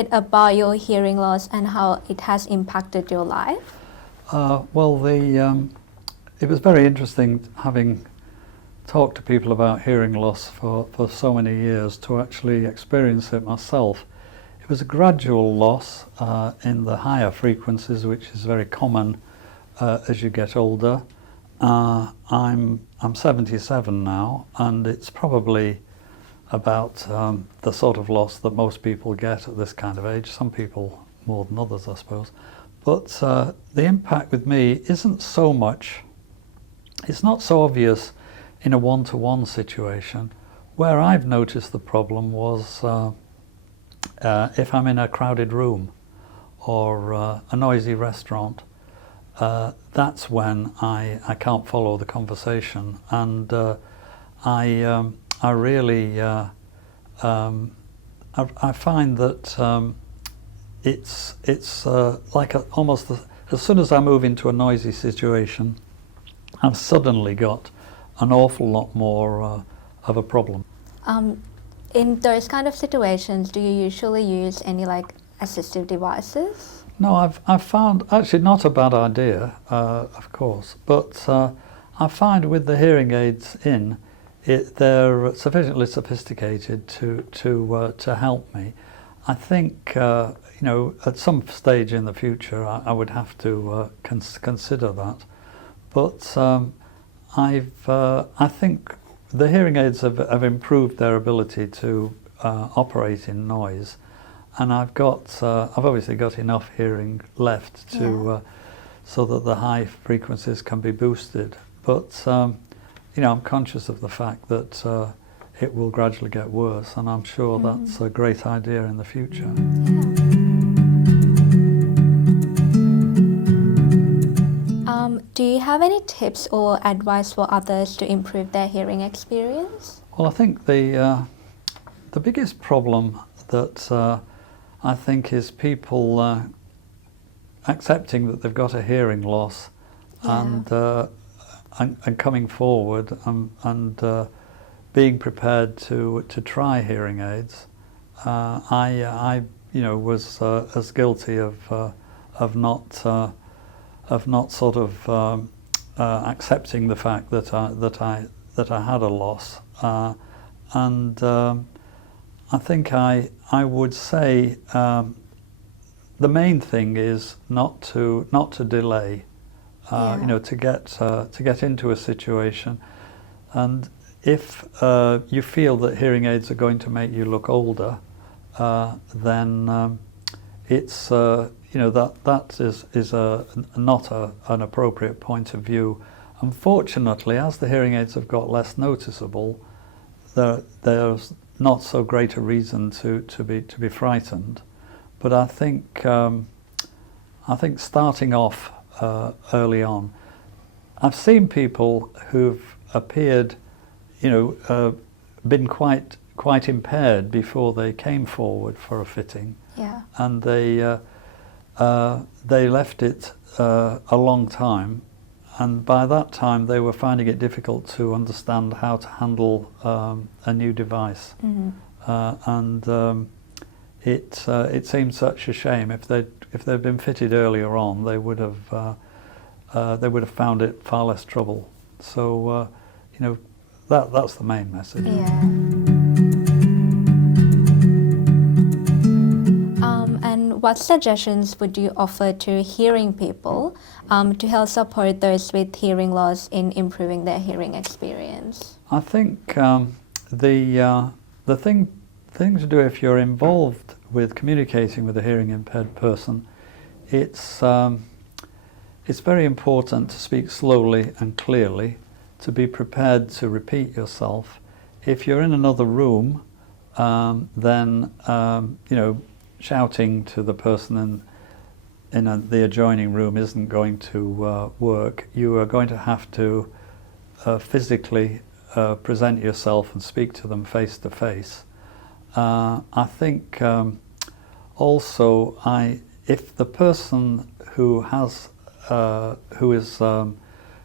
bit about your hearing loss and how it has impacted your life? Well, it was very interesting having talked to people about hearing loss for so many years to actually experience it myself. It was a gradual loss in the higher frequencies, which is very common as you get older. I'm 77 now, and it's probably about the sort of loss that most people get at this kind of age. Some people more than others, I suppose. But the impact with me isn't so much, it's not so obvious in a one-to-one situation. Where I've noticed the problem was if I'm in a crowded room or a noisy restaurant. That's when I can't follow the conversation, and I really I find that it's like almost as soon as I move into a noisy situation, I've suddenly got an awful lot more of a problem. In those kind of situations, do you usually use any like assistive devices? No, I've found actually not a bad idea, of course, but I find with the hearing aids in, they're sufficiently sophisticated to help me. I think you know, at some stage in the future I would have to consider that, but I think the hearing aids have improved their ability to operate in noise, and I've obviously got enough hearing left to so that the high frequencies can be boosted. But you know, I'm conscious of the fact that it will gradually get worse, and I'm sure that's a great idea in the future. Do you have any tips or advice for others to improve their hearing experience? Well, I think the biggest problem that I think is people accepting that they've got a hearing loss and coming forward and being prepared to try hearing aids. I you know, was as guilty of not sort of accepting the fact that I had a loss, and I think I would say the main thing is not to delay. You know, to get into a situation, and if you feel that hearing aids are going to make you look older, then it's you know, that is not an appropriate point of view. Unfortunately, as the hearing aids have got less noticeable, there's not so great a reason to be frightened. But I think starting off early on, I've seen people who've appeared, you know, been quite impaired before they came forward for a fitting, and they left it a long time, and by that time they were finding it difficult to understand how to handle a new device, and it seemed such a shame. If they'd been fitted earlier on, they would have found it far less trouble. So you know, that's the main message. And what suggestions would you offer to hearing people to help support those with hearing loss in improving their hearing experience? I think the thing to do if you're involved with communicating with a hearing impaired person, it's very important to speak slowly and clearly, to be prepared to repeat yourself. If you're in another room, then you know, shouting to the person in the adjoining room isn't going to work. You are going to have to physically present yourself and speak to them face to face. I think also if the person who is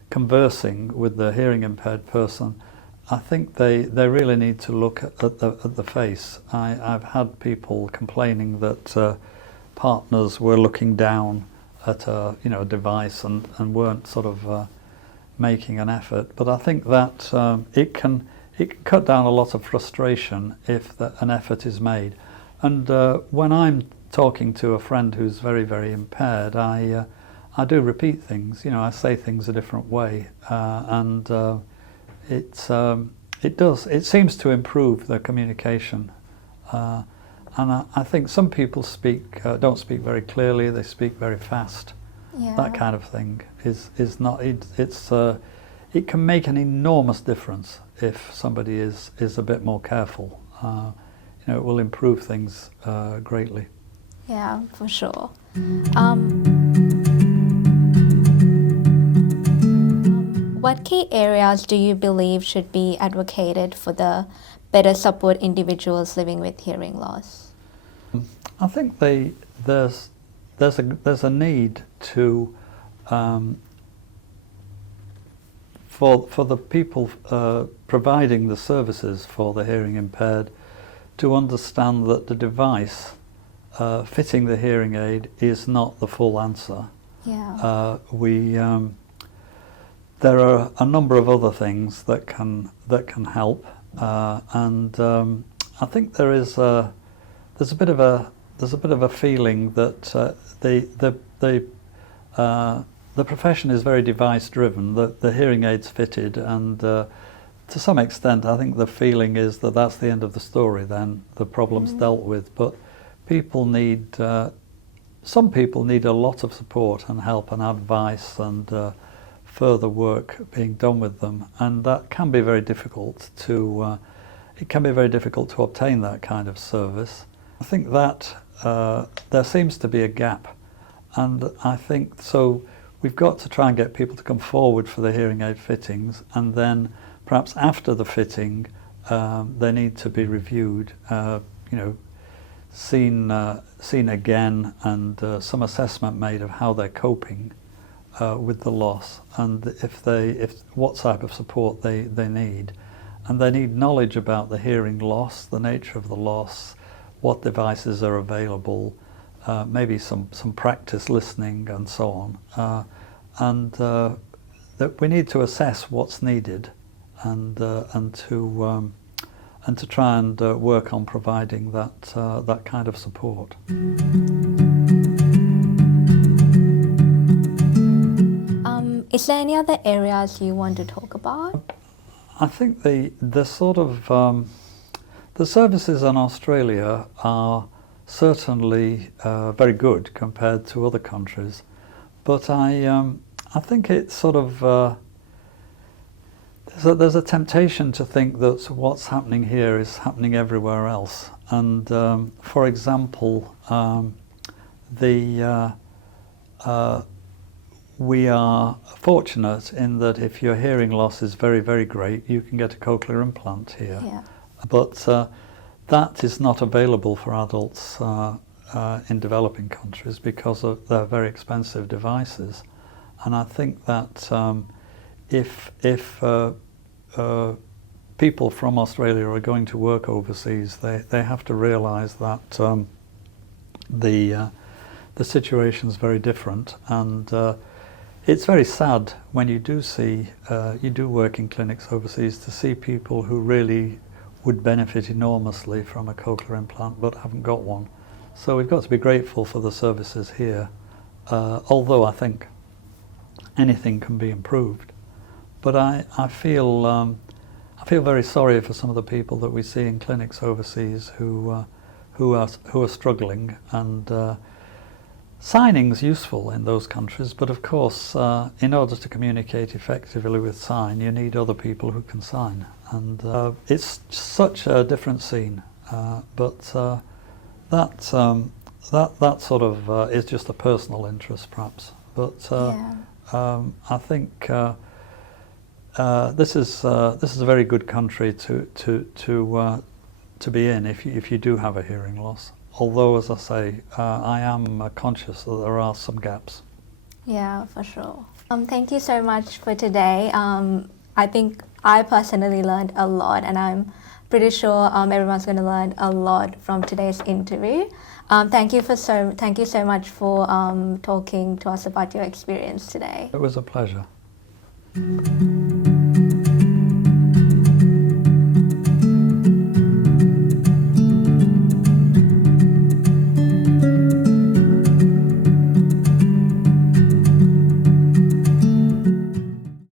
conversing with the hearing impaired person I think they really need to look at the face. I've had people complaining that partners were looking down at a device and weren't sort of making an effort. But I think that it can cut down a lot of frustration if an effort is made. And when I'm talking to a friend who's very, very impaired, I do repeat things. I say things a different way, and it seems to improve the communication. And I think some people don't speak very clearly. They speak very fast. Yeah. That kind of thing is not. It can make an enormous difference if somebody is a bit more careful. It will improve things greatly. Yeah, for sure. What key areas do you believe should be advocated for the better support individuals living with hearing loss? I think there's a need to for the people providing the services for the hearing impaired to understand that the device fitting the hearing aid is not the full answer. Yeah. There are a number of other things that can help, and I think there's a bit of a feeling that the profession is very device driven. The hearing aids fitted, and to some extent, I think the feeling is that that's the end of the story. Then the problem's dealt with, but some people need a lot of support and help and advice and further work being done with them, and that can be very difficult to obtain that kind of service. I think that there seems to be a gap, and I think so we've got to try and get people to come forward for the hearing aid fittings, and then perhaps after the fitting they need to be reviewed, seen again, and some assessment made of how they're coping with the loss, and what type of support they need. And they need knowledge about the hearing loss, the nature of the loss, what devices are available, maybe some practice listening and so on. And that we need to assess what's needed and to try and work on providing that kind of support. Is there any other areas you want to talk about? I think the sort of the services in Australia are certainly very good compared to other countries, but I think it's sort of there's a temptation to think that what's happening here is happening everywhere else. And for example, we are fortunate in that if your hearing loss is very, very great, you can get a cochlear implant here. Yeah. But that is not available for adults in developing countries because they're very expensive devices. And I think that if people from Australia are going to work overseas, they have to realise that the situation is very different, and it's very sad when you do work in clinics overseas to see people who really would benefit enormously from a cochlear implant but haven't got one. So we've got to be grateful for the services here, although I think anything can be improved. But I feel very sorry for some of the people that we see in clinics overseas who are struggling, and signing's useful in those countries, but of course in order to communicate effectively with sign you need other people who can sign, and it's such a different scene, but that sort of is just a personal interest perhaps, but I think this is a very good country to be in if you do have a hearing loss. Although, as I say, I am conscious that there are some gaps. Yeah, for sure. Thank you so much for today. I think I personally learned a lot, and I'm pretty sure everyone's going to learn a lot from today's interview. Thank you so much for talking to us about your experience today. It was a pleasure.